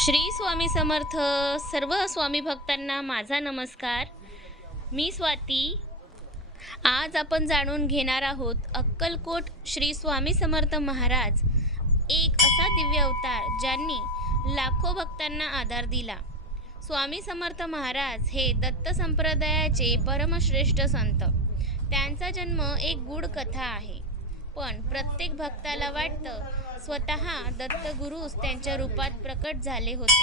श्री स्वामी समर्थ. सर्व स्वामी भक्तांना माझा नमस्कार. मी स्वाती. आज आपण जाणून घेणार आहोत अक्कलकोट श्री स्वामी समर्थ महाराज, एक असा दिव्य अवतार ज्यांनी लाखो भक्तांना आधार दिला. स्वामी समर्थ महाराज हे दत्त संप्रदायाचे परमश्रेष्ठ संत. त्यांचा जन्म एक गूढ कथा आहे, पण प्रत्येक भक्ताला वाटतं स्वतः दत्तगुरूच त्यांच्या रूपात प्रकट झाले होते.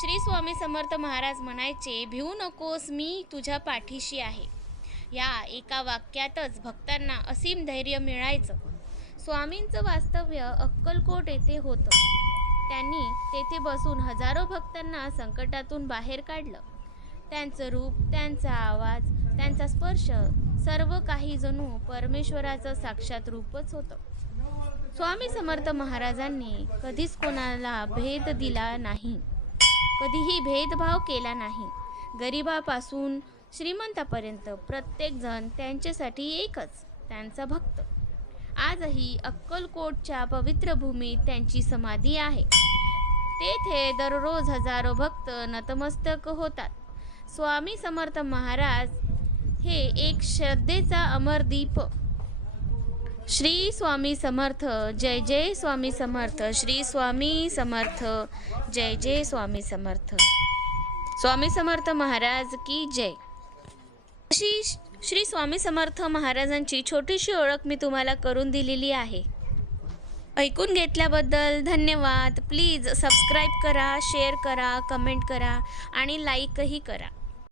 श्री स्वामी समर्थ महाराज म्हणायचे, भिवू नकोस, मी तुझ्या पाठीशी आहे. या एका वाक्यातच भक्तांना असीम धैर्य मिळायचं. स्वामींचं वास्तव्य अक्कलकोट येथे होतं. त्यांनी तेथे बसून हजारो भक्तांना संकटातून बाहेर काढलं. त्यांचं रूप, त्यांचा आवाज, त्यांचा स्पर्श, सर्व काही जणू परमेश्वराचं साक्षात रूपच होतं. स्वामी समर्थ महाराजांनी कधीच कोणाला भेद दिला नाही, कधीही भेदभाव केला नाही. गरिबापासून श्रीमंतापर्यंत प्रत्येक जण त्यांच्यासाठी एकच, त्यांचा भक्त. आजही अक्कलकोटच्या पवित्र भूमीत त्यांची समाधी आहे. तेथे दररोज हजारो भक्त नतमस्तक होतात. स्वामी समर्थ महाराज हे एक श्रद्धेचा अमर दीप. श्री स्वामी समर्थ. जय जय स्वामी समर्थ. श्री स्वामी समर्थ. जय जय स्वामी समर्थ. स्वामी समर्थ महाराज की जय. अशी श्री स्वामी समर्थ महाराजांची छोटीशी ओळख मी तुम्हाला करून दिलेली आहे. ऐकून घेतल्याबद्दल धन्यवाद. प्लीज सबस्क्राईब करा, शेअर करा, कमेंट करा आणि लाईकही करा.